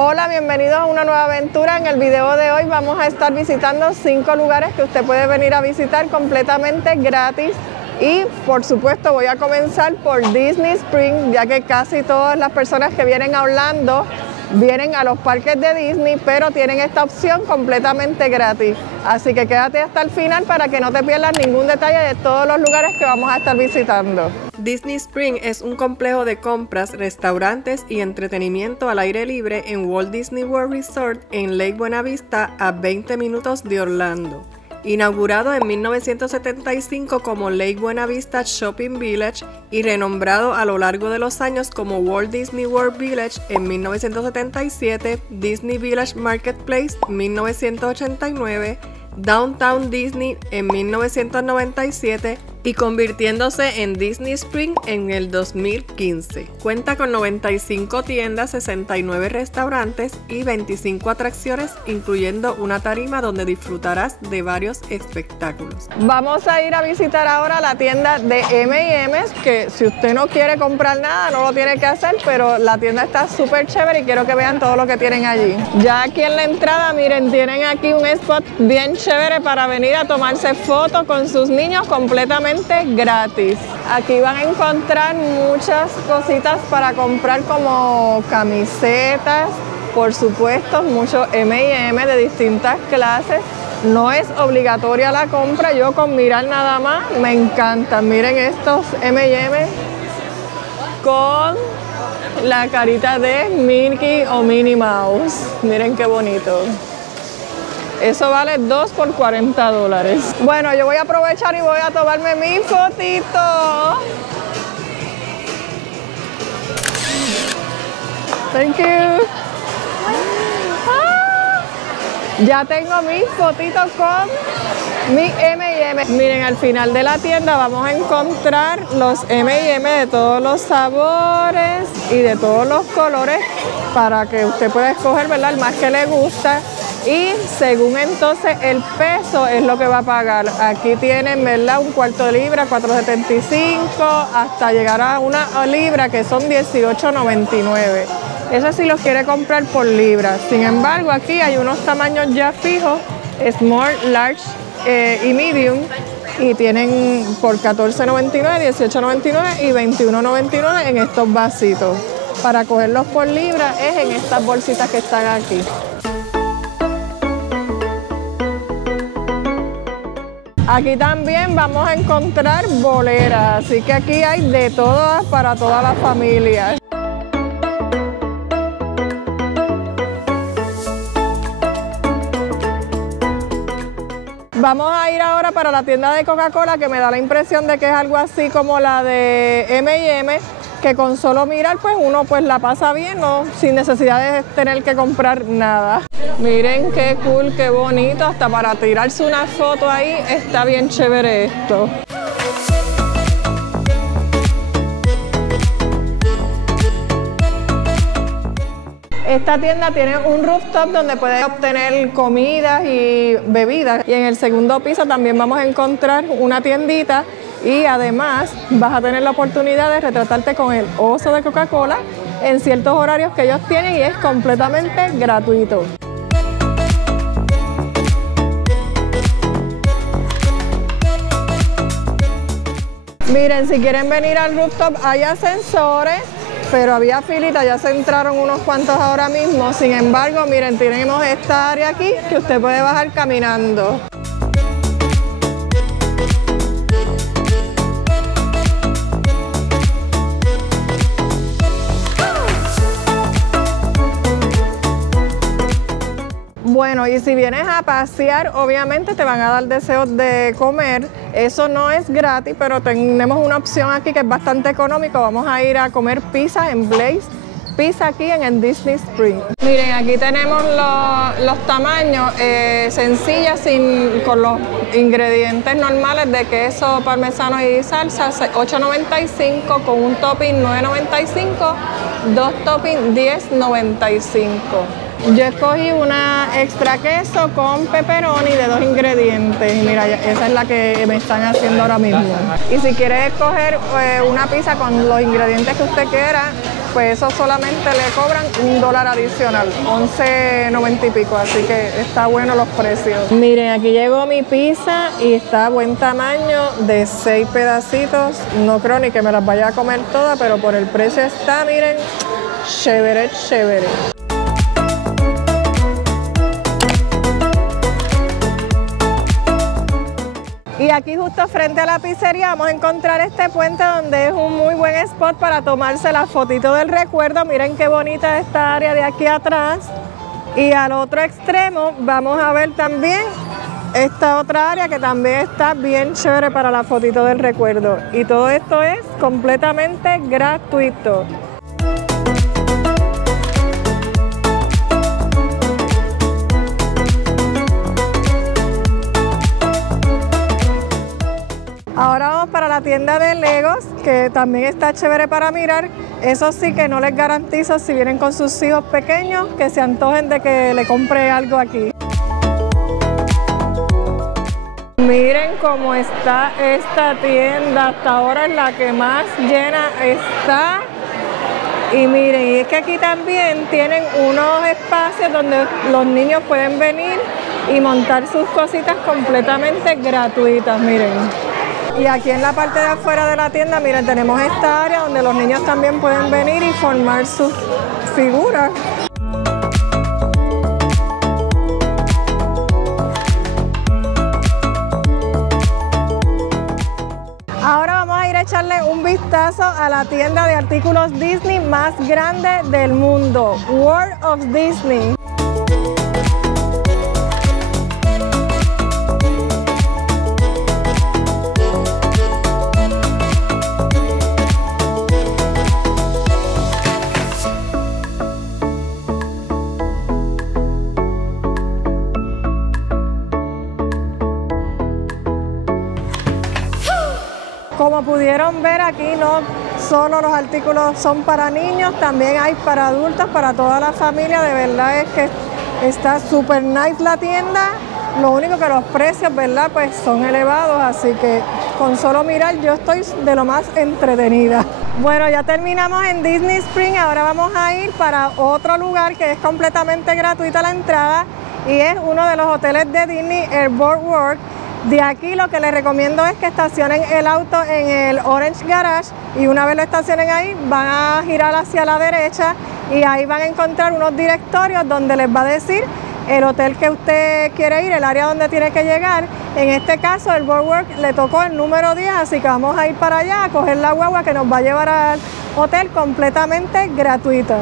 Hola, bienvenidos a una nueva aventura. En el video de hoy vamos a estar visitando 5 lugares que usted puede venir a visitar completamente gratis. Y por supuesto voy a comenzar por Disney Springs, ya que casi todas las personas que vienen a Orlando vienen a los parques de Disney, pero tienen esta opción completamente gratis. Así que quédate hasta el final para que no te pierdas ningún detalle de todos los lugares que vamos a estar visitando. Disney Springs es un complejo de compras, restaurantes y entretenimiento al aire libre en Walt Disney World Resort en Lake Buena Vista, a 20 minutos de Orlando. Inaugurado en 1975 como Lake Buena Vista Shopping Village y renombrado a lo largo de los años como Walt Disney World Village en 1977, Disney Village Marketplace 1989, Downtown Disney en 1997 y convirtiéndose en Disney Springs en el 2015. Cuenta con 95 tiendas, 69 restaurantes y 25 atracciones, incluyendo una tarima donde disfrutarás de varios espectáculos. Vamos a ir a visitar ahora la tienda de M&M's, que si usted no quiere comprar nada, no lo tiene que hacer, pero la tienda está súper chévere y quiero que vean todo lo que tienen allí. Ya aquí en la entrada, miren, tienen aquí un spot bien chévere para venir a tomarse fotos con sus niños completamente gratis. Aquí van a encontrar muchas cositas para comprar, como camisetas, por supuesto, muchos M&M de distintas clases. No es obligatoria la compra, yo con mirar nada más me encantan. Miren estos M&M con la carita de Mickey o Minnie Mouse. Miren qué bonito. Eso vale 2 por $40. Bueno, yo voy a aprovechar y voy a tomarme mi fotito. Thank you. Ya tengo mi fotito con mi M&M. Miren, al final de la tienda vamos a encontrar los M&M de todos los sabores y de todos los colores para que usted pueda escoger, ¿verdad?, el más que le gusta. Y según entonces el peso es lo que va a pagar. Aquí tienen, ¿verdad?, un cuarto de libra, $4.75, hasta llegar a una libra, que son $18.99. Eso sí los quiere comprar por libra. Sin embargo, aquí hay unos tamaños ya fijos, small, large y medium, y tienen por $14.99, $18.99 y $21.99 en estos vasitos. Para cogerlos por libra es en estas bolsitas que están aquí. Aquí también vamos a encontrar boleras, así que aquí hay de todas para toda la familia. Vamos a ir ahora para la tienda de Coca-Cola, que me da la impresión de que es algo así como la de M&M, que con solo mirar pues uno pues la pasa bien, ¿no?, sin necesidad de tener que comprar nada. Miren qué cool, qué bonito, hasta para tirarse una foto ahí está bien chévere esto. Esta tienda tiene un rooftop donde puedes obtener comidas y bebidas, y en el segundo piso también vamos a encontrar una tiendita, y además vas a tener la oportunidad de retratarte con el oso de Coca-Cola en ciertos horarios que ellos tienen, y es completamente gratuito. Miren, si quieren venir al rooftop hay ascensores, pero había filita, ya se entraron unos cuantos ahora mismo. Sin embargo, miren, tenemos esta área aquí que usted puede bajar caminando. Bueno, y si vienes a pasear, obviamente te van a dar deseos de comer. Eso no es gratis, pero tenemos una opción aquí que es bastante económico. Vamos a ir a comer pizza en Blaze Pizza aquí en el Disney Springs. Miren, aquí tenemos los tamaños sencillas con los ingredientes normales de queso, parmesano y salsa, $8.95, con un topping $9.95, dos toppings $10.95. Yo escogí una extra queso con pepperoni de 2 ingredientes. Y mira, esa es la que me están haciendo ahora mismo. Y si quieres escoger una pizza con los ingredientes que usted quiera, pues eso solamente le cobran $1 adicional, 11.90 y pico, así que está bueno los precios. Miren, aquí llegó mi pizza y está a buen tamaño, de 6 pedacitos. No creo ni que me las vaya a comer todas, pero por el precio está, miren, chévere, chévere. Y aquí justo frente a la pizzería vamos a encontrar este puente donde es un muy buen spot para tomarse la fotito del recuerdo. Miren qué bonita esta área de aquí atrás. Y al otro extremo vamos a ver también esta otra área que también está bien chévere para la fotito del recuerdo. Y todo esto es completamente gratuito. Ahora vamos para la tienda de Legos, que también está chévere para mirar. Eso sí que no les garantizo, si vienen con sus hijos pequeños, que se antojen de que le compre algo aquí. Miren cómo está esta tienda, hasta ahora es la que más llena está. Y miren, y es que aquí también tienen unos espacios donde los niños pueden venir y montar sus cositas completamente gratuitas, miren. Y aquí en la parte de afuera de la tienda, miren, tenemos esta área donde los niños también pueden venir y formar sus figuras. Ahora vamos a ir a echarle un vistazo a la tienda de artículos Disney más grande del mundo, World of Disney. Como pudieron ver, aquí no solo los artículos son para niños, también hay para adultos, para toda la familia. De verdad es que está súper nice la tienda. Lo único que los precios, ¿verdad?, pues son elevados, así que con solo mirar yo estoy de lo más entretenida. Bueno, ya terminamos en Disney Springs, ahora vamos a ir para otro lugar que es completamente gratuita la entrada y es uno de los hoteles de Disney, el Boardwalk. De aquí lo que les recomiendo es que estacionen el auto en el Orange Garage y una vez lo estacionen ahí van a girar hacia la derecha y ahí van a encontrar unos directorios donde les va a decir el hotel que usted quiere ir, el área donde tiene que llegar. En este caso el Boardwalk le tocó el número 10, así que vamos a ir para allá a coger la guagua que nos va a llevar al hotel completamente gratuito.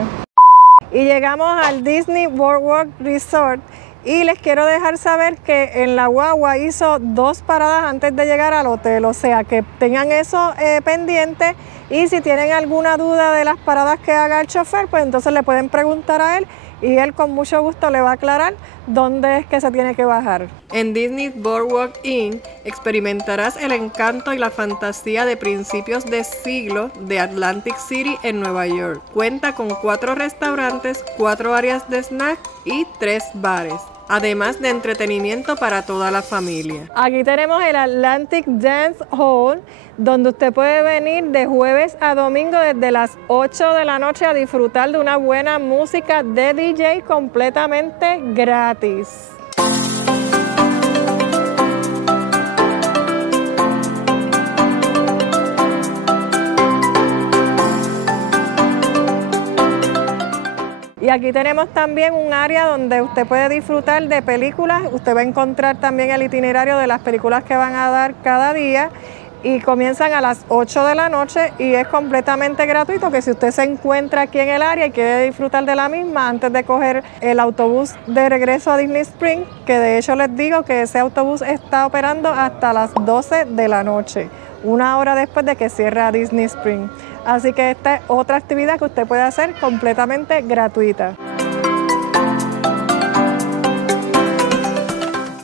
Y llegamos al Disney Boardwalk Resort. Y les quiero dejar saber que en la guagua hizo 2 paradas antes de llegar al hotel, o sea que tengan eso pendiente y si tienen alguna duda de las paradas que haga el chofer, pues entonces le pueden preguntar a él y él con mucho gusto le va a aclarar dónde es que se tiene que bajar. En Disney Boardwalk Inn experimentarás el encanto y la fantasía de principios de siglo de Atlantic City en Nueva York. Cuenta con 4 restaurantes, 4 áreas de snack y 3 bares. Además de entretenimiento para toda la familia. Aquí tenemos el Atlantic Dance Hall, donde usted puede venir de jueves a domingo desde las 8 de la noche a disfrutar de una buena música de DJ completamente gratis. Y aquí tenemos también un área donde usted puede disfrutar de películas. Usted va a encontrar también el itinerario de las películas que van a dar cada día y comienzan a las 8 de la noche y es completamente gratuito, que si usted se encuentra aquí en el área y quiere disfrutar de la misma antes de coger el autobús de regreso a Disney Springs, que de hecho les digo que ese autobús está operando hasta las 12 de la noche, 1 hora después de que cierra Disney Springs. Así que esta es otra actividad que usted puede hacer completamente gratuita.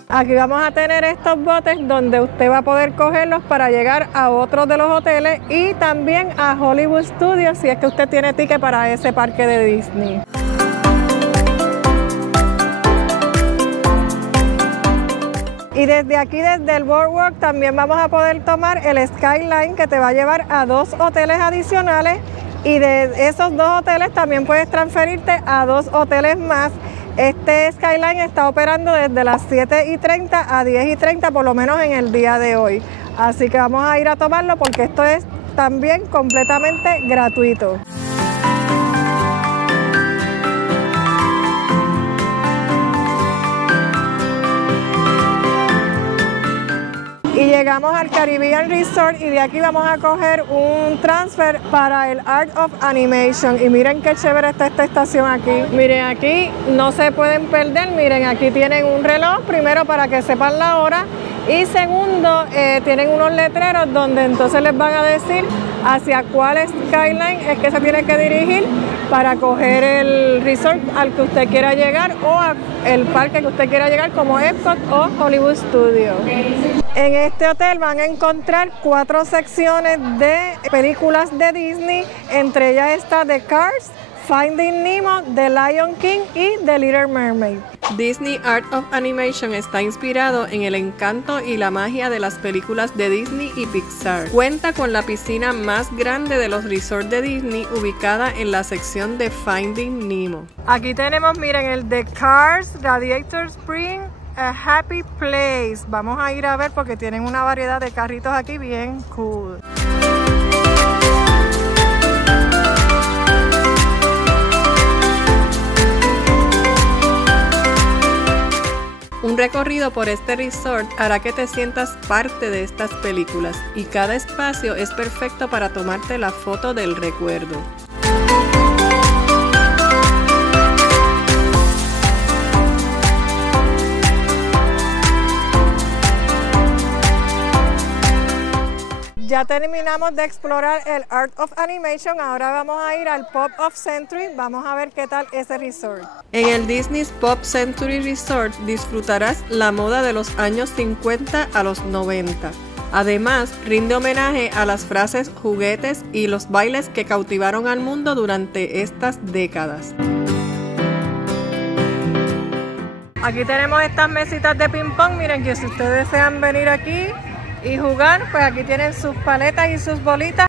Aquí vamos a tener estos botes donde usted va a poder cogerlos para llegar a otros de los hoteles y también a Hollywood Studios si es que usted tiene ticket para ese parque de Disney. Y desde aquí, desde el Boardwalk, también vamos a poder tomar el Skyline que te va a llevar a 2 hoteles adicionales Y de esos 2 hoteles también puedes transferirte a 2 hoteles más. Este Skyline está operando desde las 7:30 a 10:30, por lo menos en el día de hoy. Así que vamos a ir a tomarlo porque esto es también completamente gratuito. Y llegamos al Caribbean Resort y de aquí vamos a coger un transfer para el Art of Animation. Y miren qué chévere está esta estación aquí. Miren, aquí no se pueden perder. Miren, aquí tienen un reloj, primero para que sepan la hora. Y segundo, tienen unos letreros donde entonces les van a decir hacia cuál skyline es que se tiene que dirigir para coger el resort al que usted quiera llegar o el parque que usted quiera llegar, como Epcot o Hollywood Studios. En este hotel van a encontrar 4 secciones de películas de Disney, entre ellas está The Cars, Finding Nemo, The Lion King y The Little Mermaid. Disney Art of Animation está inspirado en el encanto y la magia de las películas de Disney y Pixar. Cuenta con la piscina más grande de los resorts de Disney, ubicada en la sección de Finding Nemo. Aquí tenemos, miren, el The Cars, Radiator Spring, A Happy Place. Vamos a ir a ver porque tienen una variedad de carritos aquí bien cool. Un recorrido por este resort hará que te sientas parte de estas películas y cada espacio es perfecto para tomarte la foto del recuerdo. Ya terminamos de explorar el Art of Animation, ahora vamos a ir al Pop of Century, vamos a ver qué tal ese resort. En el Disney's Pop Century Resort disfrutarás la moda de los años 50 a los 90. Además, rinde homenaje a las frases, juguetes y los bailes que cautivaron al mundo durante estas décadas. Aquí tenemos estas mesitas de ping pong, miren que si ustedes desean venir aquí y jugar, pues aquí tienen sus paletas y sus bolitas.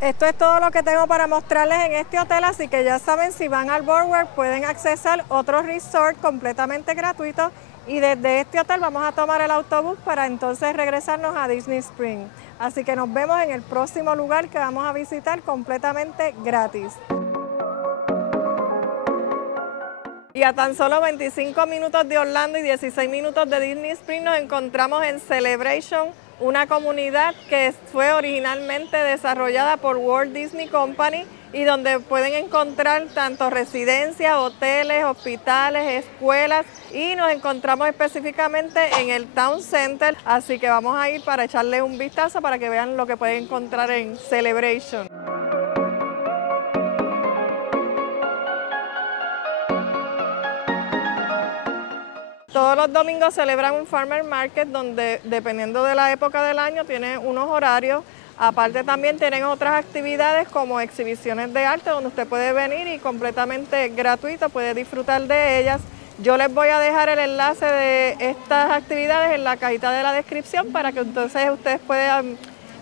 Esto es todo lo que tengo para mostrarles en este hotel, así que ya saben, si van al Boardwalk pueden accesar otros resorts completamente gratuitos. Y desde este hotel vamos a tomar el autobús para entonces regresarnos a Disney Springs. Así que nos vemos en el próximo lugar que vamos a visitar completamente gratis. Y a tan solo 25 minutos de Orlando y 16 minutos de Disney Springs nos encontramos en Celebration, una comunidad que fue originalmente desarrollada por Walt Disney Company y donde pueden encontrar tanto residencias, hoteles, hospitales, escuelas, y nos encontramos específicamente en el Town Center, así que vamos a ir para echarle un vistazo para que vean lo que pueden encontrar en Celebration. Todos los domingos celebran un Farmer Market donde, dependiendo de la época del año, tiene unos horarios. Aparte también tienen otras actividades como exhibiciones de arte donde usted puede venir y completamente gratuito puede disfrutar de ellas. Yo les voy a dejar el enlace de estas actividades en la cajita de la descripción para que entonces ustedes puedan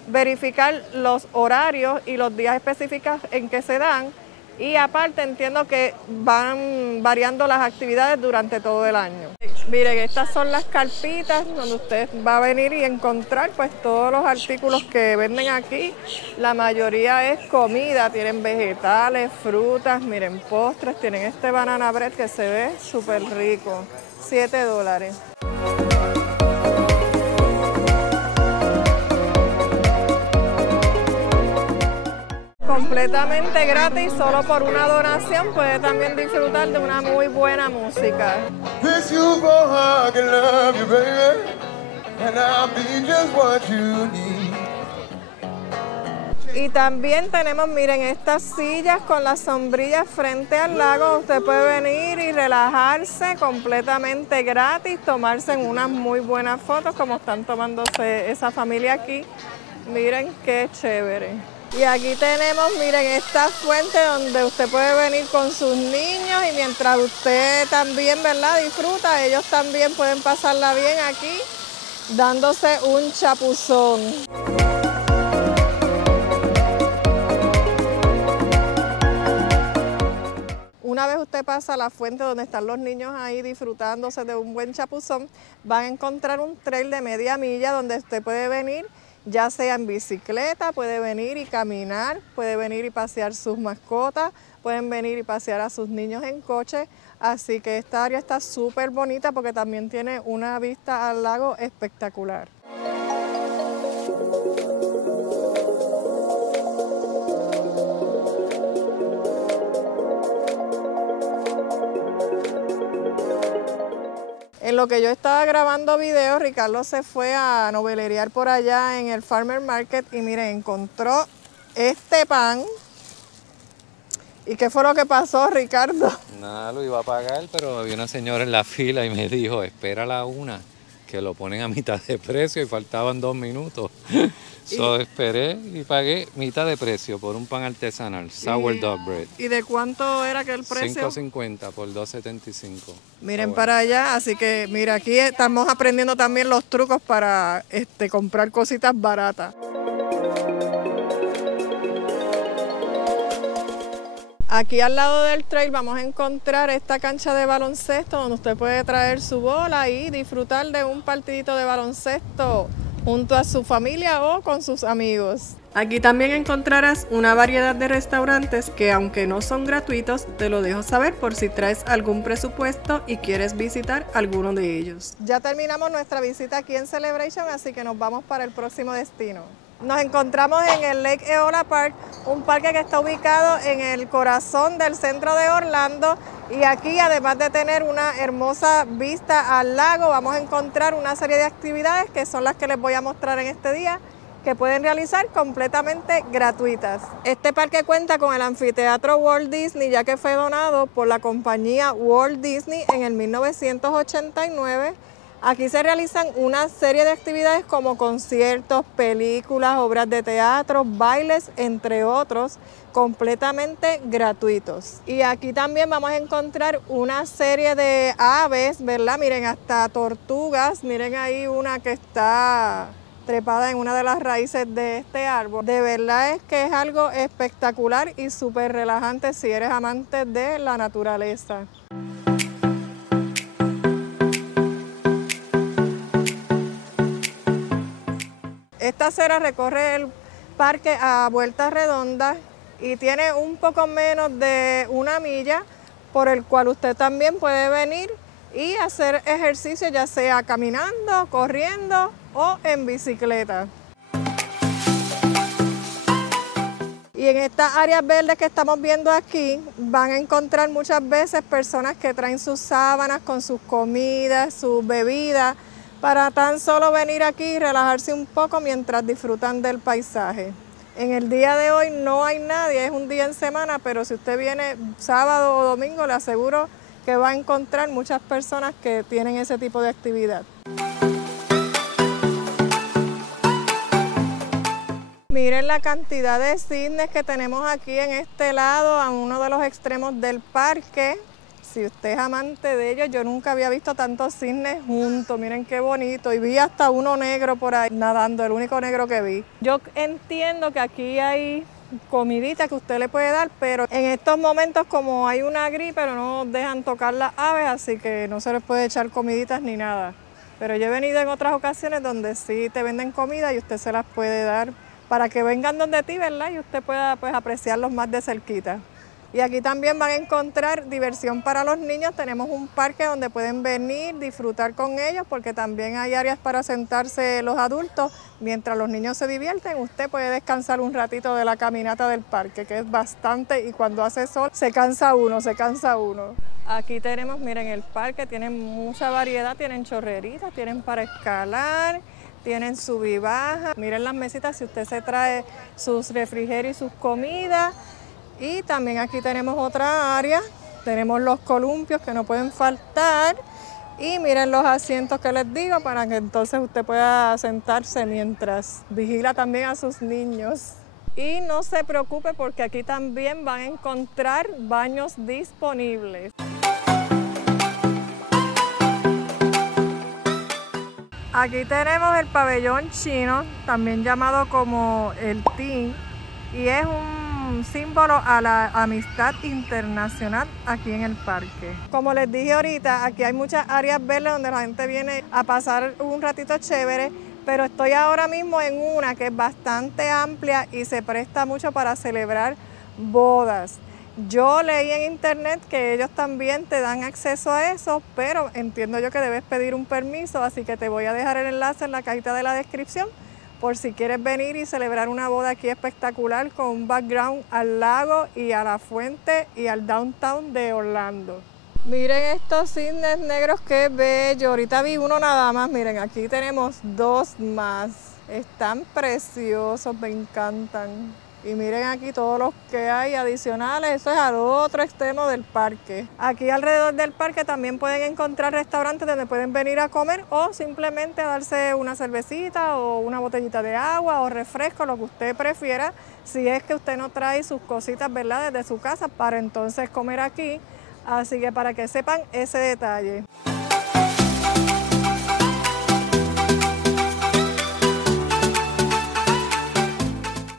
verificar los horarios y los días específicos en que se dan. Y aparte entiendo que van variando las actividades durante todo el año. Miren, estas son las carpitas donde usted va a venir y encontrar pues todos los artículos que venden aquí. La mayoría es comida, tienen vegetales, frutas, miren, postres, tienen este banana bread que se ve súper rico, $7. Completamente gratis, solo por una donación puede también disfrutar de una muy buena música. Y también tenemos, miren, estas sillas con las sombrillas frente al lago. Usted puede venir y relajarse completamente gratis, tomarse unas muy buenas fotos como están tomándose esa familia aquí. Miren qué chévere. Y aquí tenemos, miren, esta fuente donde usted puede venir con sus niños y mientras usted también, ¿verdad?, disfruta, ellos también pueden pasarla bien aquí, dándose un chapuzón. Una vez usted pasa a la fuente donde están los niños ahí disfrutándose de un buen chapuzón, van a encontrar un trail de media milla donde usted puede venir, ya sea en bicicleta, puede venir y caminar, puede venir y pasear sus mascotas, pueden venir y pasear a sus niños en coche. Así que esta área está súper bonita porque también tiene una vista al lago espectacular. En lo que yo estaba grabando videos, Ricardo se fue a novelerear por allá en el Farmer Market y miren, encontró este pan. ¿Y qué fue lo que pasó, Ricardo? Nada, lo iba a pagar, pero había una señora en la fila y me dijo, espera la una, que lo ponen a mitad de precio y faltaban 2 minutos. Esperé y pagué mitad de precio por un pan artesanal, sourdough bread. ¿Y de cuánto era que el precio? $5.50 por $2.75. Miren para allá, así que mira, aquí estamos aprendiendo también los trucos para comprar cositas baratas. Aquí al lado del trail vamos a encontrar esta cancha de baloncesto donde usted puede traer su bola y disfrutar de un partidito de baloncesto junto a su familia o con sus amigos. Aquí también encontrarás una variedad de restaurantes que, aunque no son gratuitos, te lo dejo saber por si traes algún presupuesto y quieres visitar alguno de ellos. Ya terminamos nuestra visita aquí en Celebration, así que nos vamos para el próximo destino. Nos encontramos en el Lake Eola Park, un parque que está ubicado en el corazón del centro de Orlando. Y aquí, además de tener una hermosa vista al lago, vamos a encontrar una serie de actividades que son las que les voy a mostrar en este día, que pueden realizar completamente gratuitas. Este parque cuenta con el anfiteatro Walt Disney, ya que fue donado por la compañía Walt Disney en el 1989. Aquí se realizan una serie de actividades como conciertos, películas, obras de teatro, bailes, entre otros, completamente gratuitos. Y aquí también vamos a encontrar una serie de aves, ¿verdad? Miren, hasta tortugas. Miren ahí una que está trepada en una de las raíces de este árbol. De verdad es que es algo espectacular y súper relajante si eres amante de la naturaleza. Esta acera recorre el parque a vuelta redonda y tiene un poco menos de 1 milla, por el cual usted también puede venir y hacer ejercicio, ya sea caminando, corriendo o en bicicleta. Y en estas áreas verdes que estamos viendo aquí, van a encontrar muchas veces personas que traen sus sábanas con sus comidas, sus bebidas, para tan solo venir aquí y relajarse un poco mientras disfrutan del paisaje. En el día de hoy no hay nadie, es un día en semana, pero si usted viene sábado o domingo, le aseguro que va a encontrar muchas personas que tienen ese tipo de actividad. Miren la cantidad de cisnes que tenemos aquí en este lado, a uno de los extremos del parque. Si usted es amante de ellos, yo nunca había visto tantos cisnes juntos, miren qué bonito. Y vi hasta uno negro por ahí nadando, el único negro que vi. Yo entiendo que aquí hay comidita que usted le puede dar, pero en estos momentos como hay una gripe, no nos dejan tocar las aves, así que no se les puede echar comiditas ni nada. Pero yo he venido en otras ocasiones donde sí te venden comida y usted se las puede dar para que vengan donde ti, ¿verdad? Y usted pueda pues apreciarlos más de cerquita. Y aquí también van a encontrar diversión para los niños. Tenemos un parque donde pueden venir, disfrutar con ellos, porque también hay áreas para sentarse los adultos. Mientras los niños se divierten, usted puede descansar un ratito de la caminata del parque, que es bastante, y cuando hace sol se cansa uno. Aquí tenemos, miren, el parque tiene mucha variedad, tienen chorreritas, tienen para escalar, tienen sub y baja. Miren las mesitas si usted se trae sus refrigerios y sus comidas. Y también aquí tenemos otra área, tenemos los columpios que no pueden faltar y miren los asientos que les digo para que entonces usted pueda sentarse mientras vigila también a sus niños. Y no se preocupe porque aquí también van a encontrar baños disponibles. Aquí tenemos el pabellón chino, también llamado como el Tin, y es un símbolo a la amistad internacional aquí en el parque. Como les dije ahorita, aquí hay muchas áreas verdes donde la gente viene a pasar un ratito chévere, pero estoy ahora mismo en una que es bastante amplia y se presta mucho para celebrar bodas. Yo leí en internet que ellos también te dan acceso a eso, pero entiendo yo que debes pedir un permiso, así que te voy a dejar el enlace en la cajita de la descripción por si quieres venir y celebrar una boda aquí espectacular con un background al lago y a la fuente y al downtown de Orlando. Miren estos cisnes negros, qué bello. Ahorita vi uno nada más, miren, aquí tenemos dos más. Están preciosos, me encantan. Y miren aquí todos los que hay adicionales, eso es al otro extremo del parque. Aquí alrededor del parque también pueden encontrar restaurantes donde pueden venir a comer o simplemente a darse una cervecita o una botellita de agua o refresco, lo que usted prefiera, si es que usted no trae sus cositas, ¿verdad?, desde su casa para entonces comer aquí. Así que para que sepan ese detalle.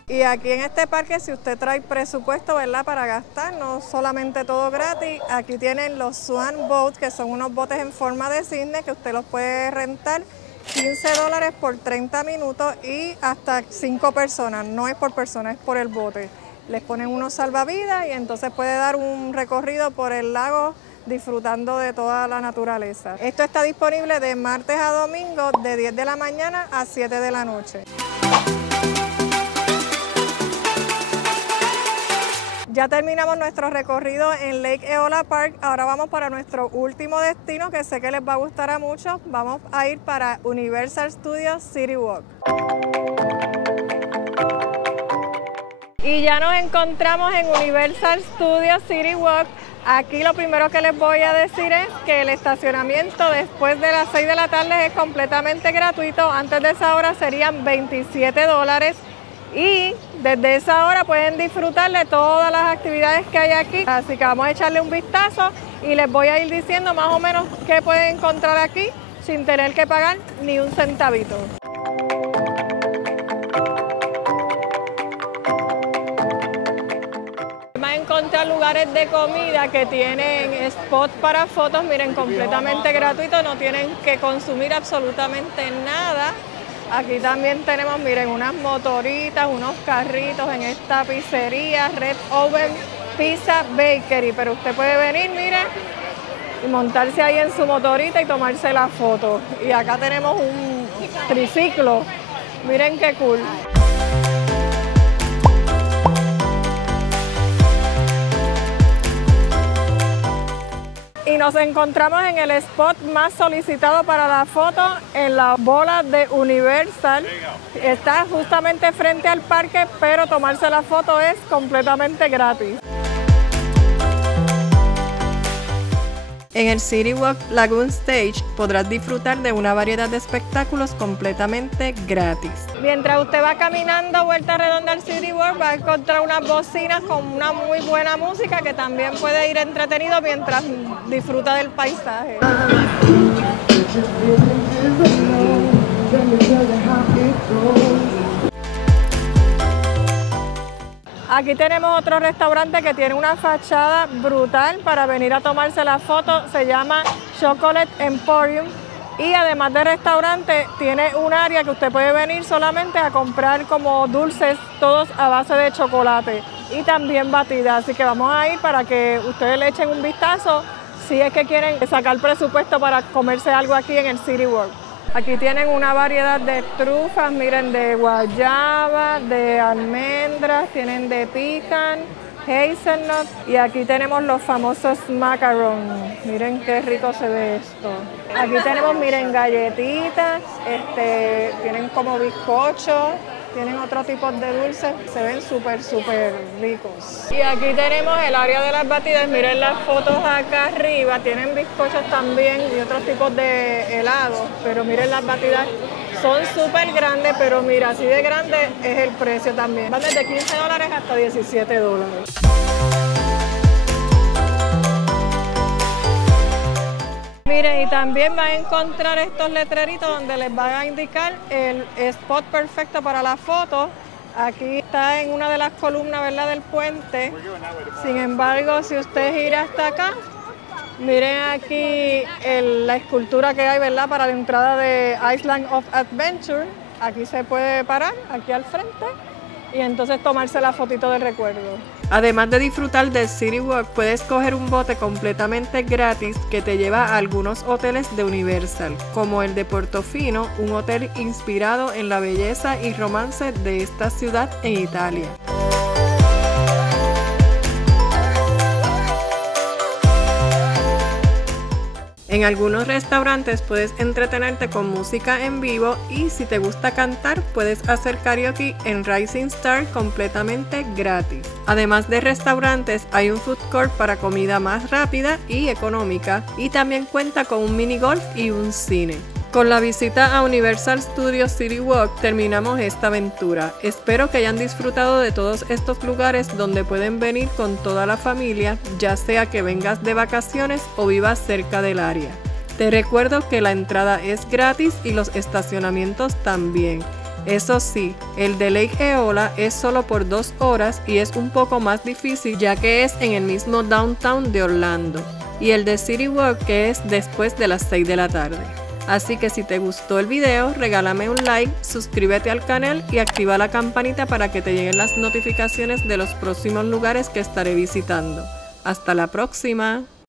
Y aquí en este parque, si usted trae presupuesto, ¿verdad?, para gastar, no solamente todo gratis, aquí tienen los Swan Boats, que son unos botes en forma de cisne que usted los puede rentar $15 por 30 minutos y hasta 5 personas, no es por persona, es por el bote. Les ponen unos salvavidas y entonces puede dar un recorrido por el lago disfrutando de toda la naturaleza. Esto está disponible de martes a domingo de 10 de la mañana a 7 de la noche. Ya terminamos nuestro recorrido en Lake Eola Park, ahora vamos para nuestro último destino que sé que les va a gustar a muchos. Vamos a ir para Universal Studios City Walk. Y ya nos encontramos en Universal Studios City Walk. Aquí lo primero que les voy a decir es que el estacionamiento después de las 6 de la tarde es completamente gratuito. Antes de esa hora serían $27 y desde esa hora pueden disfrutar de todas las actividades que hay aquí. Así que vamos a echarle un vistazo y les voy a ir diciendo más o menos qué pueden encontrar aquí sin tener que pagar ni un centavito. Encontrar lugares de comida que tienen spot para fotos, miren, completamente gratuito, no tienen que consumir absolutamente nada. Aquí también tenemos, miren, unas motoritas, unos carritos en esta pizzería, Red Oven Pizza Bakery, pero usted puede venir, miren, y montarse ahí en su motorita y tomarse la foto. Y acá tenemos un triciclo, miren qué cool. Y nos encontramos en el spot más solicitado para la foto, en la bola de Universal. Está justamente frente al parque, pero tomarse la foto es completamente gratis. En el City Walk Lagoon Stage podrás disfrutar de una variedad de espectáculos completamente gratis. Mientras usted va caminando vuelta redonda al City Walk, va a encontrar unas bocinas con una muy buena música que también puede ir entretenido mientras disfruta del paisaje. Aquí tenemos otro restaurante que tiene una fachada brutal para venir a tomarse la foto, se llama Chocolate Emporium y además de restaurante tiene un área que usted puede venir solamente a comprar como dulces, todos a base de chocolate y también batida, así que vamos a ir para que ustedes le echen un vistazo si es que quieren sacar presupuesto para comerse algo aquí en el City Walk. Aquí tienen una variedad de trufas, miren, de guayaba, de almendras, tienen de pecan, hazelnut y aquí tenemos los famosos macarons. Miren qué rico se ve esto. Aquí tenemos, miren, galletitas, tienen como bizcocho, tienen otro tipo de dulces, se ven súper ricos. Y aquí tenemos el área de las batidas, miren las fotos acá arriba, tienen bizcochos también y otros tipos de helados, pero miren las batidas Son súper grandes, pero mira, así de grande es el precio también. Van desde $15 hasta $17. Miren, y también van a encontrar estos letreritos donde les van a indicar el spot perfecto para la foto. Aquí está en una de las columnas, ¿verdad?, del puente. Sin embargo, si usted gira hasta acá, miren aquí la escultura que hay, ¿verdad?, para la entrada de Island of Adventure. Aquí se puede parar, aquí al frente, y entonces tomarse la fotito de recuerdo. Además de disfrutar del City Walk, puedes coger un bote completamente gratis que te lleva a algunos hoteles de Universal, como el de Portofino, un hotel inspirado en la belleza y romance de esta ciudad en Italia. En algunos restaurantes puedes entretenerte con música en vivo y si te gusta cantar puedes hacer karaoke en Rising Star completamente gratis. Además de restaurantes hay un food court para comida más rápida y económica y también cuenta con un mini golf y un cine. Con la visita a Universal Studios City Walk terminamos esta aventura. Espero que hayan disfrutado de todos estos lugares donde pueden venir con toda la familia, ya sea que vengas de vacaciones o vivas cerca del área. Te recuerdo que la entrada es gratis y los estacionamientos también. Eso sí, el de Lake Eola es solo por 2 horas y es un poco más difícil ya que es en el mismo downtown de Orlando. Y el de City Walk que es después de las 6 de la tarde. Así que si te gustó el video, regálame un like, suscríbete al canal y activa la campanita para que te lleguen las notificaciones de los próximos lugares que estaré visitando. ¡Hasta la próxima!